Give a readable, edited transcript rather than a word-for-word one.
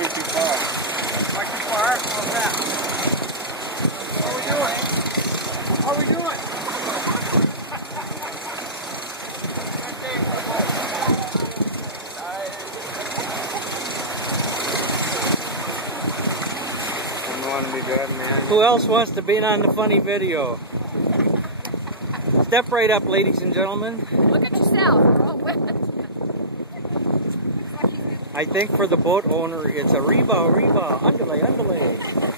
way too far. Way too far? How's that? What are we doing? What are we doing? Who else wants to be on the funny video? Step right up, ladies and gentlemen. Look at yourself. I think for the boat owner, it's a reba, andale, andale.